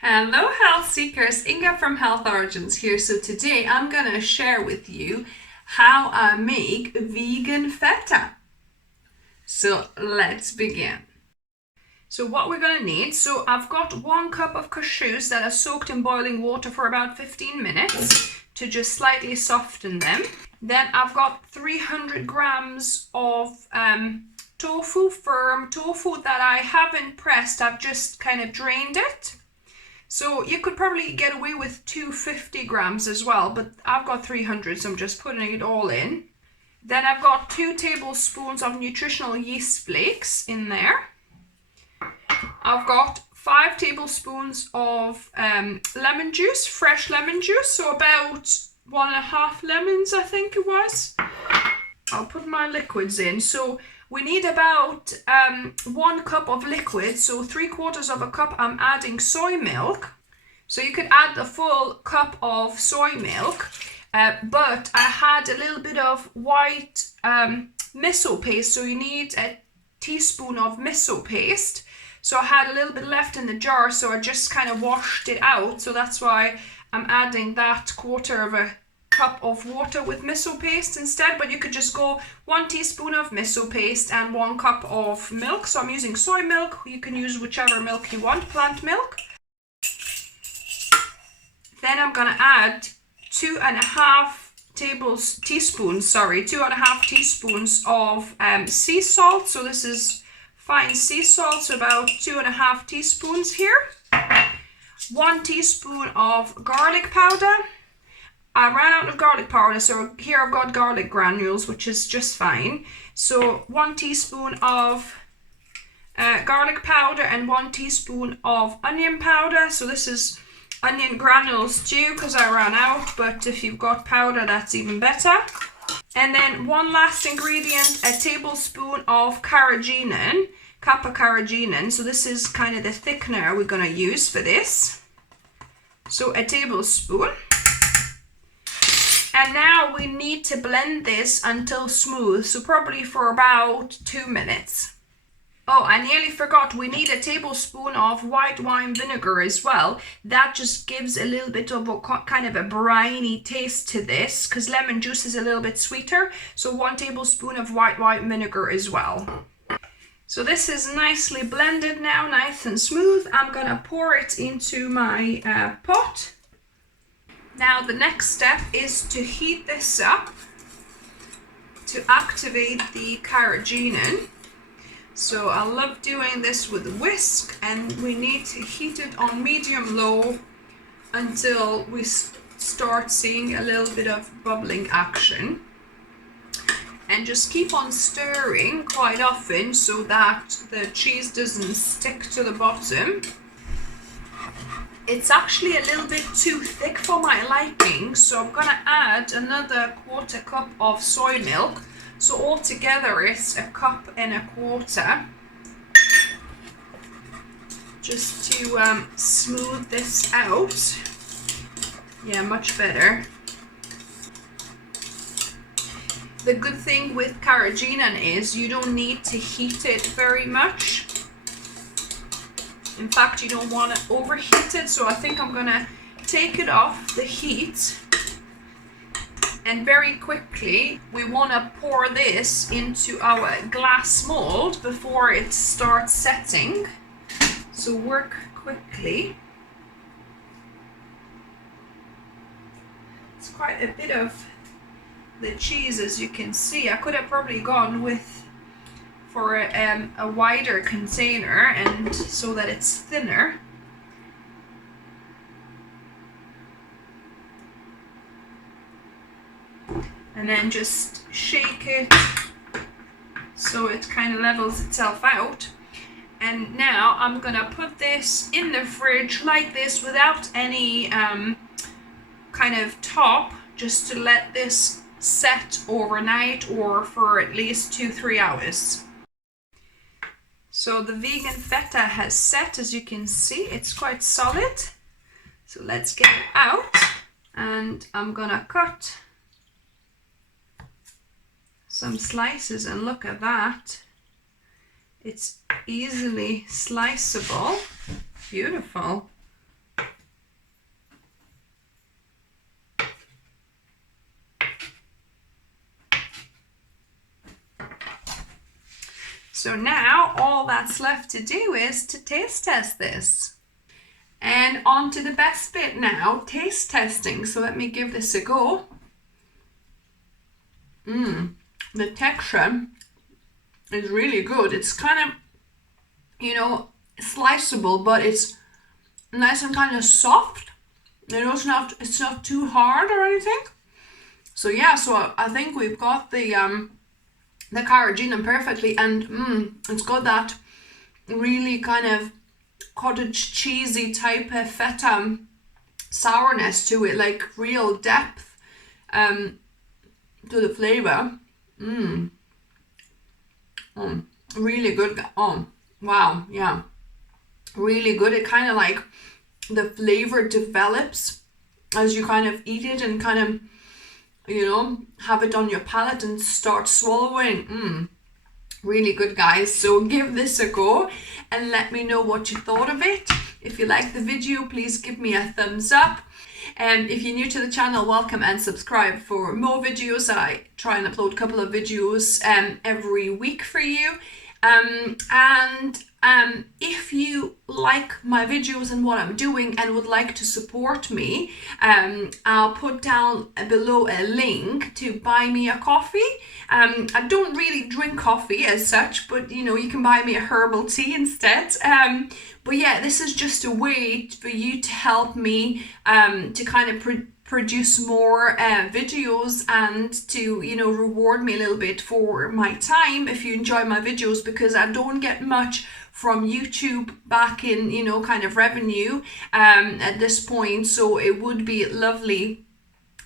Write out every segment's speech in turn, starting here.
Hello health seekers, Inga from Health Origins here. So today I'm going to share with you how I make vegan feta. So let's begin. So what we're going to need, so I've got 1 cup of cashews that are soaked in boiling water for about 15 minutes to just slightly soften them. Then I've got 300 grams of tofu, firm tofu that I haven't pressed, I've just kind of drained it. So you could probably get away with 250 grams as well, but I've got 300, so I'm just putting it all in. Then I've got 2 tablespoons of nutritional yeast flakes in there. I've got 5 tablespoons of lemon juice, fresh lemon juice, so about 1.5 lemons, I think it was. I'll put my liquids in. So we need about 1 cup of liquid, so 3/4 of a cup I'm adding soy milk. So you could add the full cup of soy milk, but I had a little bit of white miso paste, so you need a teaspoon of miso paste. So I had a little bit left in the jar, so I just kind of washed it out. So that's why I'm adding that 1/4 of a cup of water with miso paste instead, but you could just go 1 teaspoon of miso paste and 1 cup of milk. So I'm using soy milk. You can use whichever milk you want, plant milk. Then I'm gonna add 2.5 teaspoons of sea salt. So this is fine sea salt, so about 2.5 teaspoons here. 1 teaspoon of garlic powder. I ran out of garlic powder, so here I've got garlic granules, which is just fine. So 1 teaspoon of garlic powder and 1 teaspoon of onion powder. So this is onion granules too, because I ran out, but if you've got powder, that's even better. And then one last ingredient, a tablespoon of carrageenan, kapa carrageenan. So this is kind of the thickener we're going to use for this. So a tablespoon. And now we need to blend this until smooth, so probably for about 2 minutes. Oh, I nearly forgot, we need a tablespoon of white wine vinegar as well. That just gives a little bit of a kind of a briny taste to this, because lemon juice is a little bit sweeter. So 1 tablespoon of white wine vinegar as well. So this is nicely blended now, nice and smooth. I'm gonna pour it into my pot. Now the next step is to heat this up to activate the carrageenan. So I love doing this with a whisk, and we need to heat it on medium-low until we start seeing a little bit of bubbling action. And just keep on stirring quite often so that the cheese doesn't stick to the bottom. It's actually a little bit too thick for my liking, so I'm gonna add another 1/4 cup of soy milk. So altogether it's 1.25 cups, just to smooth this out. Yeah, much better. The good thing with carrageenan is you don't need to heat it very much. In fact, you don't want to overheat it, so I think I'm gonna take it off the heat. And very quickly, we want to pour this into our glass mold before it starts setting. So work quickly. It's quite a bit of the cheese, as you can see. I could have probably gone for a wider container, and so that it's thinner. And then just shake it so it kind of levels itself out. And now I'm gonna put this in the fridge like this without any kind of top, just to let this set overnight or for at least 2-3 hours. So the vegan feta has set, as you can see. It's quite solid. So let's get it out, and I'm gonna cut some slices, and look at that. It's easily sliceable. Beautiful. So now all that's left to do is to taste test this. And on to the best bit now, taste testing. So let me give this a go. The texture is really good. It's kind of, you know, sliceable, but it's nice and kind of soft. It's not too hard or anything. So yeah, so I think we've got the carrageenan perfectly, and it's got that really kind of cottage cheesy type of feta sourness to it, like real depth to the flavor. Really good. Oh wow, yeah, really good. It kind of like the flavor develops as you kind of eat it and kind of, you know, have it on your palate and start swallowing. Really good, guys. So give this a go and let me know what you thought of it. If you liked the video, please give me a thumbs up. And if you're new to the channel, welcome and subscribe for more videos. I try and upload a couple of videos every week for you. If you like my videos and what I'm doing and would like to support me, I'll put down below a link to buy me a coffee. I don't really drink coffee as such, but you know, you can buy me a herbal tea instead. But yeah, this is just a way for you to help me to kind of produce more videos and to, you know, reward me a little bit for my time if you enjoy my videos, because I don't get much from YouTube back in, you know, kind of revenue at this point. So it would be lovely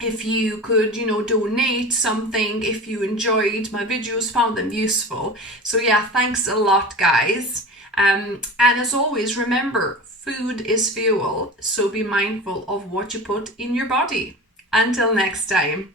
if you could, you know, donate something if you enjoyed my videos, found them useful. So yeah, thanks a lot, guys. And as always, remember, food is fuel, so be mindful of what you put in your body. Until next time.